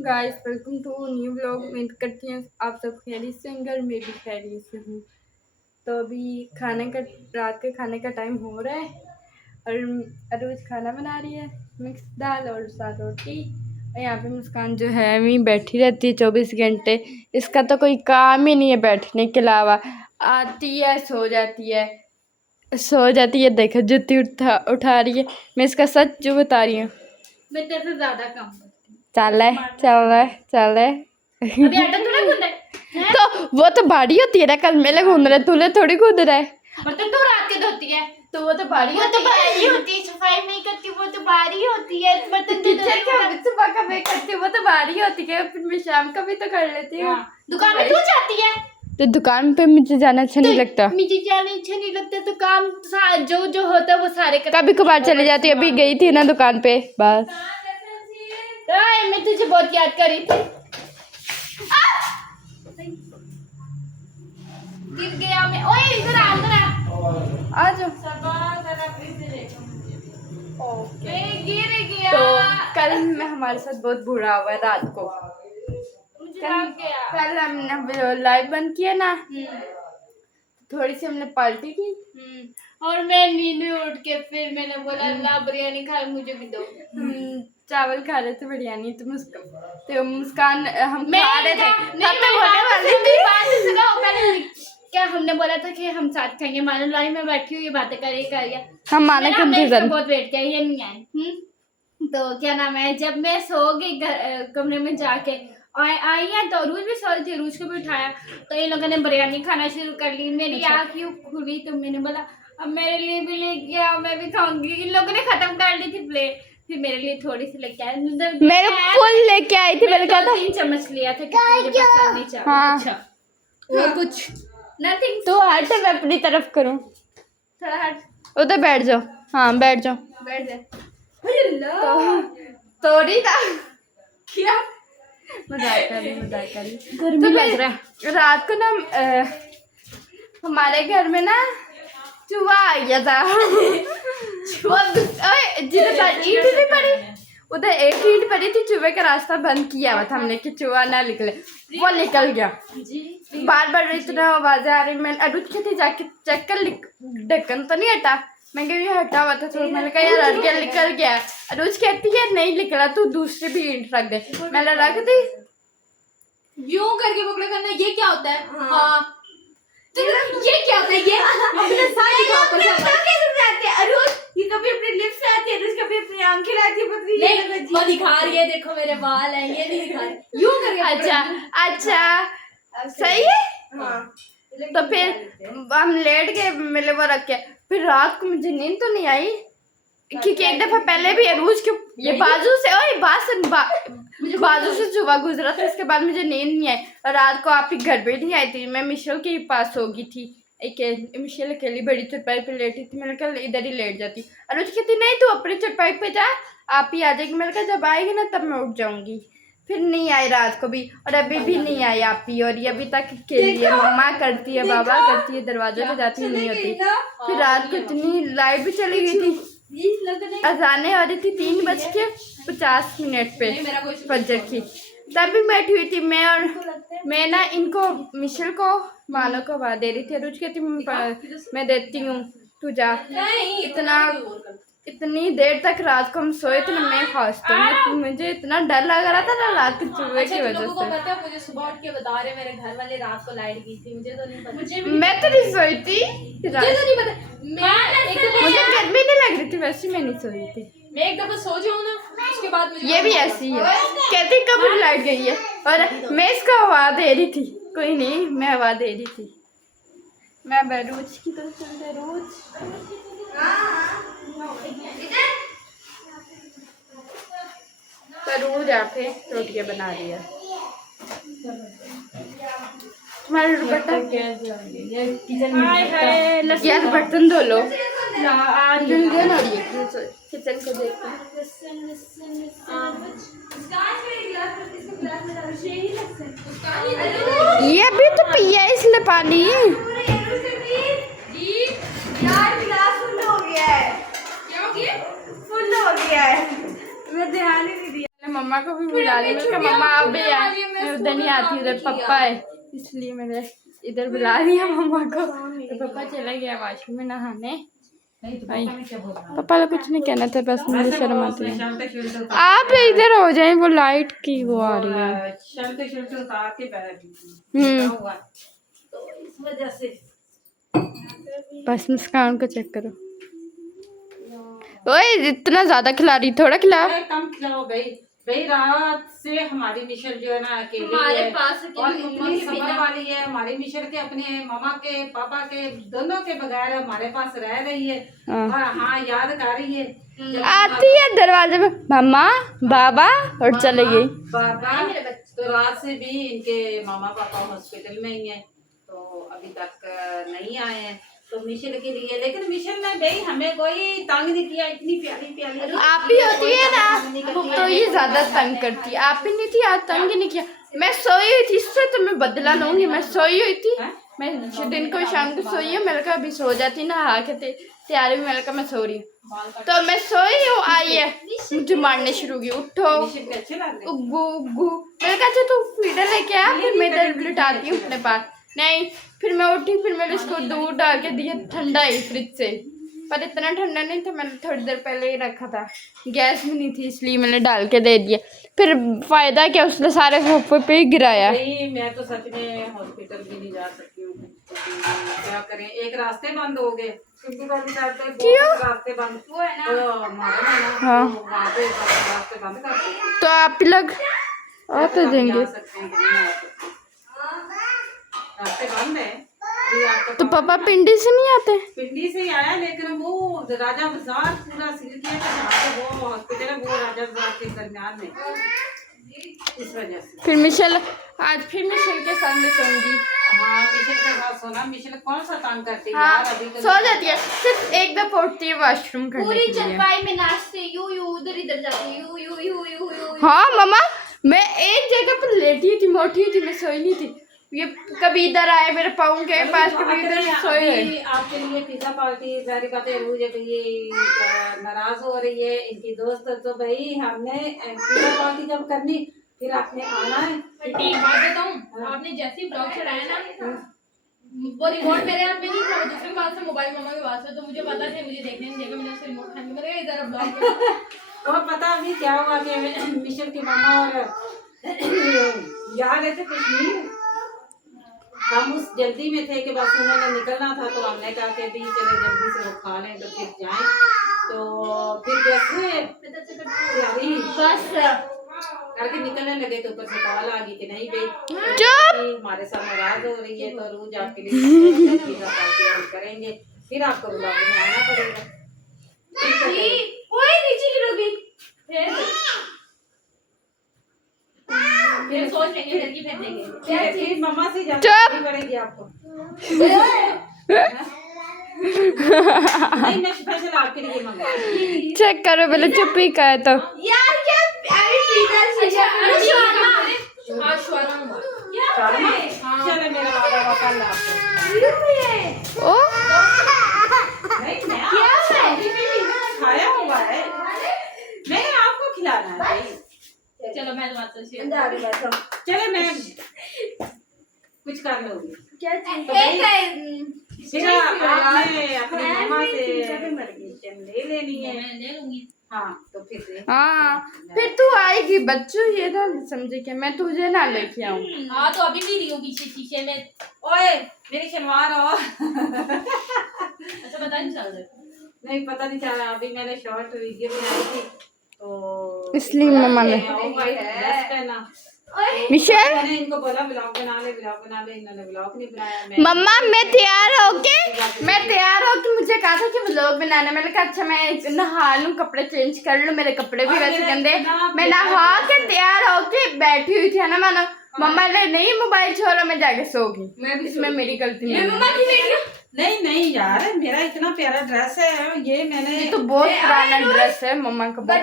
Guys, welcome to new blog. उम्मीद करती हूँ आप सब खैरियत से होंगे और मैं भी खैरियत से हूँ। तो अभी रात के खाने का टाइम हो रहा है और रोज़ खाना बना रही है, मिक्स दाल और साथ रोटी। और यहाँ पे मुस्कान जो है वहीं बैठी रहती है 24 घंटे। इसका तो कोई काम ही नहीं है बैठने के अलावा। आती है, सो जाती है। देखो जुत्ती उठा रही है। मैं इसका सच जो बता रही हूँ, मैं तेरे से ज्यादा काम करती हूँ। चल है अभी आटा तूने गूंदा है? तो वो तो भारी होती है ना, कल मेले गूंद रहे, तूने थोड़ी गूंद रहा है। बर्तन तो रात के धोती है। तो वो तो भारी वो तो भारी होती है, सफाई नहीं करती, वो तो भारी होती है। बर्तन तो किचन का सुबह का मैं करती हूँ, वो तो भारी होती है, फिर मैं शाम का भी तो कर लेती हूँ। दुकान में तू जाती है तो दुकान पे मुझे जाना अच्छा नहीं लगता। मुझे जाना अच्छा नहीं लगता, तो काम जो जो होता है वो सारे कभी कभार चली जाती है। अभी गई थी ना दुकान पे, बस। मैं तुझे बहुत याद कर रही थी। गिर गया मैं। ओए इधर आ, इधर आ। आ जाओ। मैं गिर गया। तो कल में हमारे साथ बहुत बुरा हुआ रात को। मुझे लग गया। कल हमने लाइव बंद किया ना, थोड़ी सी हमने पार्टी की। और मैं नींद में उठ के फिर मैंने बोला अल्लाह बिरयानी खा, मुझे भी दो। चावल खा रहे थे बिरयानी, तो मुस्कान हम मैं खा रहे थे। नहीं, तब तक होने वाली थी। बात सुनो पहले। क्या हमने बोला था कि हम साथ खाएंगे? मानो लाइन में बैठी हुई बातें कर रही है। हम माने कंफ्यूजन बहुत वेट किया, ये नहीं आए। तो क्या नाम है, जब मैं सो गई कमरे में जाके आई है तो रूज भी सो रही थी, रूज को भी उठाया तो इन लोगों ने बिरयानी खाना शुरू कर ली। मेरी आँख यूँ खुली तो मैंने बोला अब मेरे लिए भी लेके आओ, मैं भी खाऊंगी। इन लोगों ने खत्म कर ली थी प्लेट, फिर मेरे लिए थोड़ी सी लेके आए। मेरे फुल लेके आई थी। मैंने कहा था 3 चम्मच लिया था क्योंकि मुझे पसंद नहीं चावल। हाँ। अच्छा और कुछ नथिंग। तो हट, मैं अपनी तरफ करूँ, थोड़ा हट, उधर बैठ जाओ। हाँ बैठ जाओ। बैठ जा। तोड़ी था क्या मजाक कर रही। गर्मी लग रहा है। रात को ना हमारे घर में ना चूहा आ गया था। जिधर ईंट नहीं पड़ी, उधर एक ईंट पड़ी थी, चूहे का रास्ता बंद किया हुआ था हमने कि चूहा ना निकले। वो निकल गया। बार बार इतना आवाजें आ रही। मैं अरुज के थे जाके चेक कर, ढक्कन तो नहीं हटा। मैं कह हटा हुआ था, तो मैंने कहा यार अरगल निकल गया। अरुज कहती है नहीं निकला, तू दूसरी भी ईंट रख दे। मैंने रख दी। यूं करके पकड़े करना, ये क्या होता है? हाँ तो ये क्या होता है? ये अपने साथ कैसे आते हैं? अरुज ये कभी अपने लिप्स आती है, अरुज कभी अपनी आंखें लाती है, पतली नहीं वो दिखा रही है। देखो मेरे बाल हैं, ये नहीं दिखा रही। यूं करके अच्छा सही है। हाँ। तो फिर हम लेट गए, मिले वो रख के। फिर रात को मुझे नींद तो नहीं आई, क्योंकि एक दफा पहले भी अरूज के ये बाजू से बाजू से चूहा गुजरा था। इसके बाद मुझे नींद नहीं आई और रात को आप ही घर पे नहीं आई थी। मैं मिशेल के पास सो गई थी। मिशेल अकेली बड़ी चटाई पे लेटी थी। मैंने कहा इधर ही लेट जाती। अरुज कहती नहीं तू अपनी चटाई पे जा, आप ही आ जाएगी। मैंने कहा जब आएगी ना तब मैं उठ जाऊंगी। फिर नहीं आई रात को भी, और अभी भी नहीं आई आप ही। और ये अभी तक के लिए मम्मा करती है, बाबा करती है, दरवाजे पे जाती नहीं होती। फिर रात को इतनी लाइट भी चली गई थी, अजाने वाली थी 3:50 पे फजर की, तब भी बैठी हुई थी मैं। और मैं ना इनको मिशेल को मानो को आवाज दे रही थी। रुच कहती मैं देती हूँ तू जा। इतनी देर तक रात को हम सोए थे ना, मैं खास तो मुझे इतना डर लग रहा था ना रात के चूहे की वजह से। पता है मुझे सुबह उठ के बता रहे मेरे घर वाले रात को लाइट गई थी, मुझे तो नहीं पता। मैं तो नहीं सोई थी, मुझे तो नहीं पता। मुझे गर्मी नहीं लग रही थी, वैसे मैं नहीं सोई थी। मैं एक दफा सो जाऊँ ना, उसके बाद मुझे ये भी ऐसी है, कहती कब लाइट गई है। और मैं इसको आवाज दे रही थी, कोई नहीं, मैं आवाज दे रही थी। मैं बरूज की तरफ चलते रोज रोज यहाँ पे रोटियां बना रही है। तुम्हारे बर्तन यार बर्तन धो लो। किचन को देखते ये अभी तो पिया है इसलिए पानी। यार गिलास फुल हो गया है। क्या हो गया? फुल हो गया है, मैं ध्यान ही नहीं दिया। मम्मा को भी बुला रही हूँ। मम्मा आप भी आए, मैं उधर नहीं आती, उधर पापा है, इसलिए मैंने इधर बुला लिया मम्मा को। तो पापा चला गया वॉशरूम में नहाने। पापा को कुछ नहीं कहना था, बस मुझे शर्म आती है। आप इधर हो जाए, वो लाइट की वो आ रही है। तो इस वजह से बस मुस्कान को चेक करो। ओए इतना ज्यादा खिला रही, थोड़ा खिला। कम खिलाओ भाई। भाई रात से हमारी मिशल जो है ना अकेली हमारे है पास अकेली और मम्मा इतनी के सबर बिना। वाली है। हमारी मिशल के अपने मामा के पापा के दोनों के बगैर हमारे पास रह रही है। हाँ। और हाँ याद कर रही है जब आती है दरवाजे पे मम्मा बाबा और चले गई। बाबा तो रात से भी इनके मामा पापा हॉस्पिटल में ही हैं, तो अभी तक नहीं आए हैं। तो मिशल के लिए, लेकिन मिशल ने भाई हमें कोई तंग नहीं किया। इतनी प्यारी प्यारी आप भी होती है ना तो ये ज्यादा तंग करती है। आप भी नहीं थी, आज तंग ही नहीं किया। मैं सोई हुई थी, इससे तो मैं बदला लूंगी। मैं सोई हुई थी, मैं दिन को शाम को सोई हूँ। मैंने कहा अभी सो जाती ना, आके तैयारी में मैंने कहा मैं सो रही हूँ, तो मैं सोई हूँ। आई है मुझे मारने शुरू की, उठो मिशल के अच्छे लग रहे उग्गू उग्गू। मैंने कहा अच्छा तू फीडर लेके आ, फिर मैं इधर लिटाती हूँ अपने पास। नहीं, फिर मैं उठी, फिर मैंने उसको दूध डाल के दिया, ठंडा ही फ्रिज से, पर इतना ठंडा नहीं था। मैंने थोड़ी देर पहले ही रखा था, गैस भी नहीं थी, इसलिए मैंने डाल के दे दिया। फिर फायदा क्या, उसने सारे सोफे पे ही गिराया। भाई मैं तो सच में हॉस्पिटल भी नहीं जा सकती हूँ, क्या करें। एक रास्ते बंद हो गए, क्यों? रास्ते बंद वो है ना, तो हमारे ना हाँ। तो वहाँ पे रास्ते बंद कर दिए। तो आप लोग आ तो देंगे, रास्ते बंद है। अभी आपका तो पापा पिंडी से नहीं आते? पिंडी से ही आया, लेकिन वो राजा बाजार पूरा सील किया था, जहाँ पे वो हॉस्पिटल है वो राजा बाजार के दरमियान में, इस वजह से। फिर मिशेल, आज फिर मिशेल के साथ में सोऊंगी। हाँ मिशेल के साथ सोना। मिशेल कौन सा तंग करती है हाँ, यार, अभी तो सो जाती है, सिर्फ एक दफा उठती है वॉशरूम करने पूरी के लिए। चरपाई में नाचते यू यू उधर इधर जाते you you you you you. हाँ मम्मा, मैं एक जगह पर लेटी थी, मोटी थी, मैं सोई नहीं थी। ये कभी इधर आए मेरे पाँव के पास, कभी इधर सोए है। अभी आपके लिए पिज्जा पार्टी सारी बातें मुझे तो ये नाराज हो रही है इनकी दोस्त। तो भाई हमने पिज्जा पार्टी जब करनी फिर आपने आना है। ठीक बात बताऊं, आपने जैसे ही ब्लॉग चढ़ाया ना, वो रिमोट मेरे हाथ में नहीं था, दूसरे पास से मोबाइल मम्मा के पास है, तो मुझे पता था मुझे देखने नहीं देगा। मैंने उससे रिमोट खाने में मैंने इधर ब्लॉग और पता अभी क्या हुआ कि मिशेल की मामा और जा रहे थे कश्मीर। हम उस जल्दी में थे कि बस उन्होंने निकलना था, तो हमने कहा कि अभी चले जल्दी से वो खा लें तो फिर जाएं। तो फिर जैसे तैयारी बस करके निकलने लगे तो ऊपर से कॉल आ गई कि नहीं भाई हमारे साथ नाराज हो रही है, तो रोज आपके लिए पिज्जा पार्टी हम करेंगे, फिर आपको ब्लॉग में आना पड़ेगा। फिर सोच लेंगे फिर की फिर देंगे। फिर मम्मा से जानी पड़ेगी आपको। नहीं मैं स्पेशल आपके लिए मंगा। चेक करो पहले, चुप ही का है तो। यार क्या चले मेरा वादा वफा ला आपको। ओ नहीं मैं खाया हुआ है, मैंने आपको खिलाना है भाई। चलो मैं बात तो चले मैं कुछ कर लूंगी। क्या फिर आपने अपनी मम्मा से परमिशन ले लेनी है। मैं ले लूंगी। हाँ तो फिर हाँ, फिर तू आएगी बच्चों, ये ना समझे कि मैं तुझे ना लेके आऊँ। हाँ तो अभी भी रही हूँ पीछे शीशे में। ओए मेरी शलवार हो। अच्छा पता नहीं चल रहा। नहीं पता नहीं चला, अभी मैंने शॉर्ट वीडियो बनाई थी तो इसलिए मम्मा ने मिशेल, मैंने इनको बोला ब्लॉग बना ले, इन्होंने ब्लॉग नहीं बनाया। मम्मा मैं तैयार होके मुझे कहा था कि व्लॉग बनाना। मैंने कहा अच्छा मैं नहा लूं, कपड़े चेंज कर लूं, मेरे कपड़े भी वैसे गंदे। मैं नहा के तैयार होके बैठी हुई थी ना, मैंने मम्मा ने नहीं मोबाइल छोड़ो, मैं जाके सो गई। इसमें मेरी गलती नहीं। नहीं यार मेरा इतना प्यारा ड्रेस है ये, मैंने ये तो बहुत पुराना ड्रेस है मम्मा का। मैं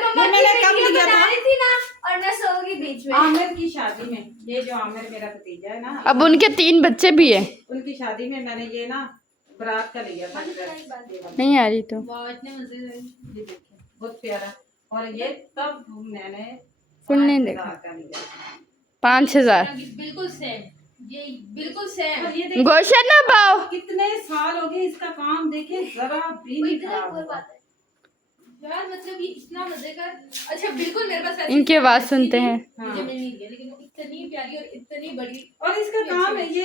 मम्मा मैंने कब लिया था थी ना, और मैं सो गई बीच में। आमिर की शादी में। ये जो आमिर मेरा भतीजा है ना, अब उनके 3 बच्चे भी है। उनकी शादी में मैंने ये ना बारात का लिया था ड्रेस। नहीं आ रही तो इतने मजे ये देखिए बहुत प्यारा। और ये तब मैंने फुल नहीं 5,000 देखा। का लिया था। 5,000 बिल्कुल सेम, ये बिल्कुल सेम। और ये देखिए गोशन ना पाओ। कितने साल हो गए इसका काम, देखे जरा भी नहीं खराब हुआ। यार मतलब ये इतना मजे का। अच्छा बिल्कुल मेरे पास ऐसी इनकी आवाज सुनते हैं। मुझे मिल नहीं रही है, लेकिन वो इतनी प्यारी और इतनी बड़ी। और इसका काम है ये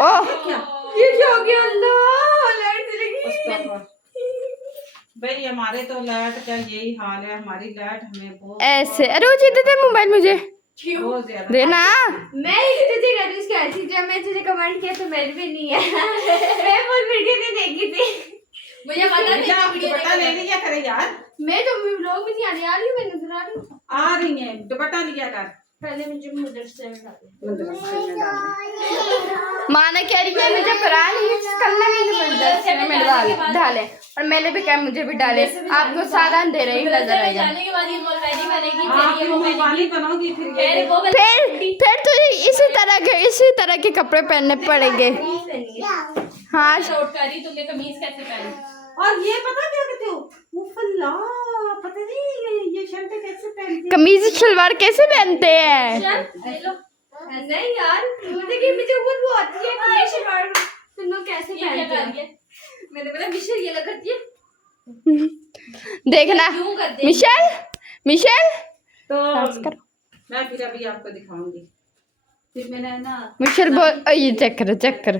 ओह क्या ये क्या हो गया? अल्लाह लाइट चली गई। अस्तगफुर। भाई हमारे तो लाइट का यही हाल है, हमारी लाइट हमें बहुत ऐसे अरे वो जीते थे मोबाइल मुझे बहुत ज्यादा देना। मैं ही तुझे कहती उसकी ऐसी, जब मैं तुझे कमेंट किया तो मेरी भी नहीं है। मैं वो वीडियो नहीं देखी थी, मुझे पता नहीं था वीडियो दुपट्टा ले लिया करे यार। मैं तो व्लॉग में नहीं आने आ रही हूँ, मैं नजर आ रही हूँ। आ रही है दुपट्टा लिया कर। पहले मुझे मदरसे में डाल मदरसे में डाल। माना कह रही है मुझे कुरान हिफ्ज करना है, मुझे मदरसे में डाले और मैंने भी कहा मुझे भी डाले। आपको सारा अंधेरा ही नजर आएगा। जाने के बाद ये मौलवी बनेगी, आप फिर ये वो मेहरबानी बनाओगी फिर ये फिर वो फिर तुझे इसी तरह के कपड़े पहनने पड़ेंगे। हाँ शॉर्ट करी तुमने, कमीज कैसे पहनी? और ये पता क्या कहते हो मुफल्ला, पता नहीं ये शर्ट कैसे पहनती कमीज सलवार कैसे पहनते हैं? नहीं यार, मुझे वो आती है कि ये शलवार तुम लोग कैसे पहनते हैं? मैंने बोला मिशेल ये लग करती है, देखना क्यों करते हैं? मिशेल मिशेल तो मैं फिर अभी आपको दिखाऊंगी। फिर मैंने ना मिशेल बोल ये चेक करो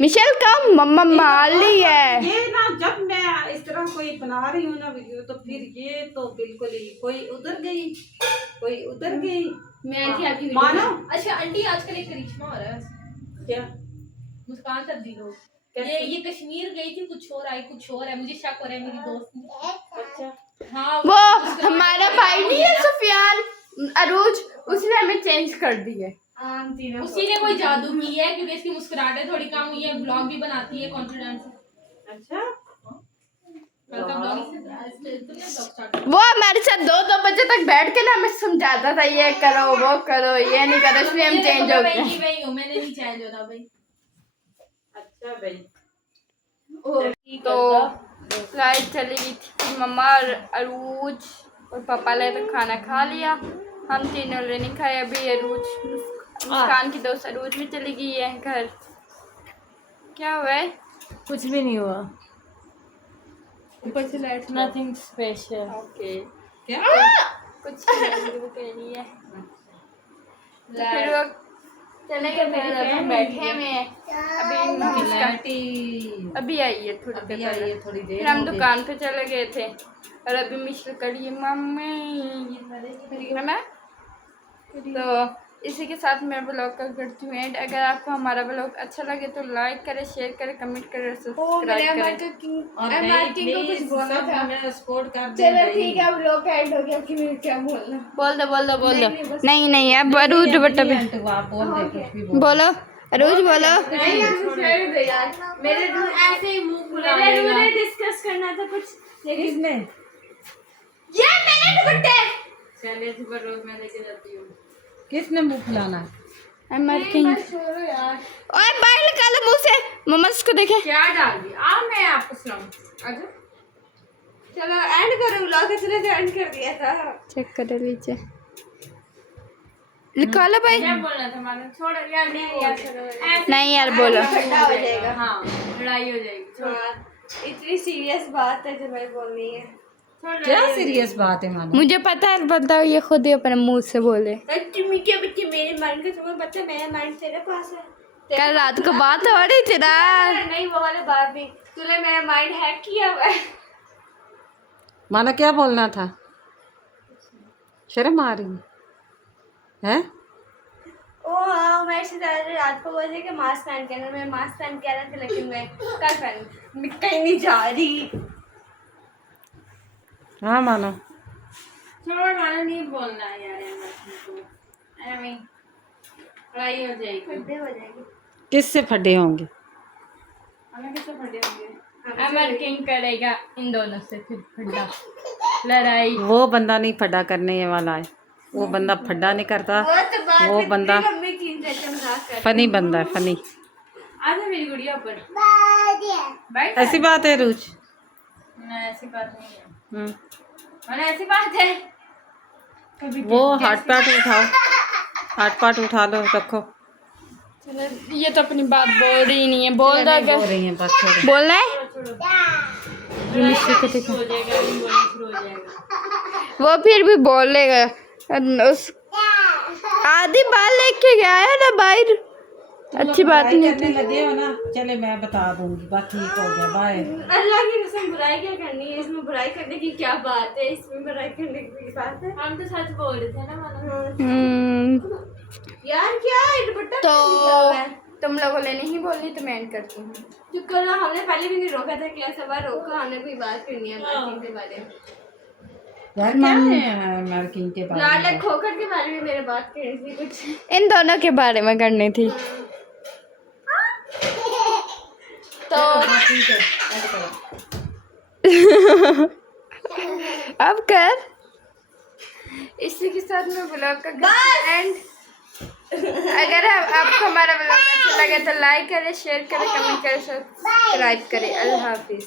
मिशेल का मम्मा माली है। ये ना जब मैं इस तरह कोई बना रही हूँ ना वीडियो, तो फिर ये तो बिल्कुल ही कोई उधर गई कोई उधर गई। मैं आई थी आपकी मानो वीडियो में। अच्छा आंटी आजकल एक करिश्मा हो रहा है, क्या मुस्कान तब्दील हो। कैसे? ये कश्मीर गई थी, कुछ और आई कुछ और है, मुझे शक हो रहा है मेरी दोस्त ने। अच्छा हाँ वो हमारा भाई नहीं है सुफियान अरूज, उसने हमें चेंज कर दी है। उसी ने कोई जादू की है, क्योंकि इसकी मुस्कुराहटें थोड़ी कम हुई है, ब्लॉग भी बनाती है कॉन्फिडेंस से। अच्छा कल का ब्लॉग तुमने ब्लॉग स्टार्ट वो हमारे साथ 2 बजे तक बैठ के ना हमें समझाता था ये करो वो करो ये नहीं करो, इसलिए हम चेंज हो गए। वही हूँ, मैंने नहीं चेंज होना भाई। अच्छा भाई तो लाइट चली गई थी, मम्मा और अरूज और पापा ने तो खाना खा लिया, हम तीनों ने नहीं खाया। अभी अरूज मुस्कान की दोस्त अरूज भी चली गई है घर। क्या हुआ है? कुछ भी नहीं हुआ, ऊपर से लाइट नथिंग स्पेशल। ओके क्या कुछ नहीं, वो कह रही है। तो फिर वो चले गए, फिर हम बैठे हुए हैं। अभी आई है थोड़ी देर पहले। थोड़ी फिर देर हम हो गई। दुकान पे चले गए थे और अभी मिशल करी मम्मी है ना। तो इसी के साथ मैं ब्लॉग का करती हूँ एंड। अगर आपको हमारा ब्लॉग अच्छा लगे तो लाइक करें, शेयर करें, कमेंट करें और सब्सक्राइब करें। और कुछ बोलना था। हमें सपोर्ट कर चलो ठीक है, ब्लॉग का एंड हो गया। कि मैं क्या बोलना? बोल दो नहीं अब अरूज दुपट्टा पे आप बोल दे कुछ भी बोल। बोलो अरूज बोलो। मेरे ऐसे ही मुंह खुला मेरे डिस्कस करना था कुछ, लेकिन किसने ये मैंने दुपट्टे चलिए सुबह रोज मैं लेके जाती हूँ। किसने मुंह फुलाना? छोड़ो यार। ओए बाहर निकालो मुंह से, मम्मा इसको देखे क्या डाल दी? मैं आपको सुनाऊं। आजा चलो एंड करो व्लॉग, इसने तो एंड कर दिया था। चेक कर लीजिए, लिखा लो भाई। क्या बोलना था मानो? छोड़ो यार, नहीं यार छोड़ो। नहीं यार बोलो। झगड़ा हो जाएगा। हाँ लड़ाई हो जाएगी। हाँ इतनी सीरियस बात है जो मैं बोलनी है। क्या सीरियस बात है मानो? मुझे पता है, बताओ ये खुद ही अपने मुंह से बोले। तुम क्या बच्चे, मेरे माइंड का तुम्हें पता है, मेरा माइंड तेरे पास है। कल रात को बात हो रही थी ना। नहीं वो वाले बात भी, तूने मेरा माइंड हैक किया हुआ है। मानो क्या बोलना था? शर्म आ रही है? ओ हाँ, मैं इससे रात को बोल रही कि मास्क पहन के, मैं मास्क पहन के आ रहा था, लेकिन मैं कल पहन, मैं कहीं नहीं जा रही। हाँ मानो छोड़ मानो, नहीं बोलना है यार, अरे लड़ाई हो जाएगी, हो जाएगी। किससे फटे होंगे? हमें किससे फटे होंगे? अमर किंग करेगा इन दोनों से फिर फड्डा लड़ाई। वो बंदा नहीं फड्डा करने वाला है, वो बंदा फड्डा नहीं करता, वो बंदा फनी बंदा है, फनी। आजा मेरी गुड़िया पर। ऐसी बात है रूच? नहीं ऐसी बात नहीं है। और ऐसी बात है वो हाथ पैट उठाओ, हाथ पैट उठा लो, रखो। चलो, ये तो अपनी बात बोल रही नहीं है, बोल रहा नहीं बोल रही हैं, बस छोड़ो। बोलना है ये मिश्री को देखो। हो जाएगा, अभी बोलना शुरू हो जाएगा। वो फिर भी बोलेगा। उस आधी बाल लेके गया है ना बाहर, अच्छी बात बुराई नहीं करने थी। लगे हो ना, चले मैं बता दूंगी, बात ठीक हो गया, बाय। अल्लाह की कसम बुराई क्या करनी है, इसमें बुराई करने की क्या बात है, इसमें बुराई करने की बात है। हम तो सच बोल रहे थे ना मानो। यार क्या है दुपट्टा तो तुम लोगों ने नहीं बोली तो मैं end करती हूँ। जो कल हमने पहले भी नहीं रोका था, क्या सब बार रोका, हमने कोई बात करनी है मार्किंग के बारे में। यार क्या है मार्किंग के बारे लाल में? खोकर के बारे में मेरे बात करनी थी कुछ। इन दोनों के बारे में करनी थी। तो ठीक है, ऐसे करो। अब कर, इसी के साथ मैं ब्लॉग का एंड। अगर आपको हमारा ब्लॉग अच्छा लगे तो लाइक करें, शेयर करें, कमेंट करें, सब्सक्राइब करें। अल्लाह हाफिज।